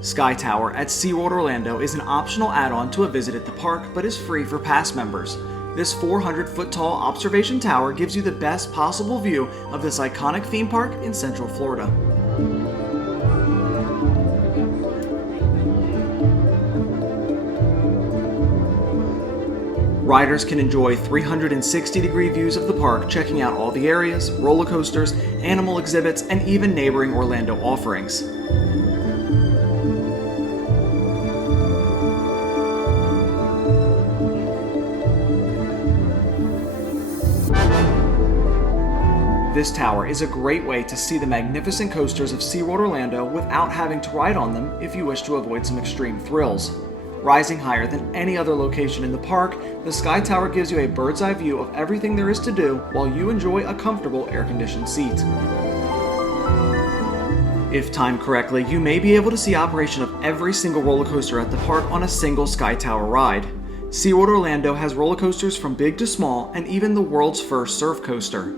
Sky Tower at SeaWorld Orlando is an optional add-on to a visit at the park, but is free for pass members. This 400-foot tall observation tower gives you the best possible view of this iconic theme park in Central Florida. Riders can enjoy 360-degree views of the park, checking out all the areas, roller coasters, animal exhibits, and even neighboring Orlando offerings. This tower is a great way to see the magnificent coasters of SeaWorld Orlando without having to ride on them if you wish to avoid some extreme thrills. Rising higher than any other location in the park, the Sky Tower gives you a bird's eye view of everything there is to do while you enjoy a comfortable air-conditioned seat. If timed correctly, you may be able to see operation of every single roller coaster at the park on a single Sky Tower ride. SeaWorld Orlando has roller coasters from big to small and even the world's first surf coaster.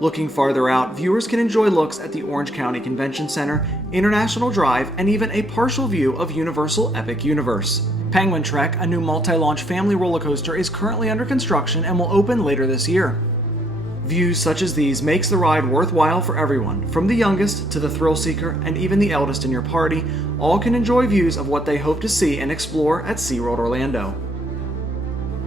Looking farther out, viewers can enjoy looks at the Orange County Convention Center, International Drive, and even a partial view of Universal Epic Universe. Penguin Trek, a new multi-launch family roller coaster, is currently under construction and will open later this year. Views such as these makes the ride worthwhile for everyone, from the youngest to the thrill seeker and even the eldest in your party. All can enjoy views of what they hope to see and explore at SeaWorld Orlando.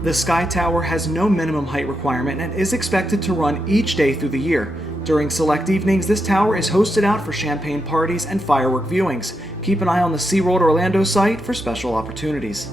The Sky Tower has no minimum height requirement and is expected to run each day through the year. During select evenings, this tower is hosted out for champagne parties and firework viewings. Keep an eye on the SeaWorld Orlando site for special opportunities.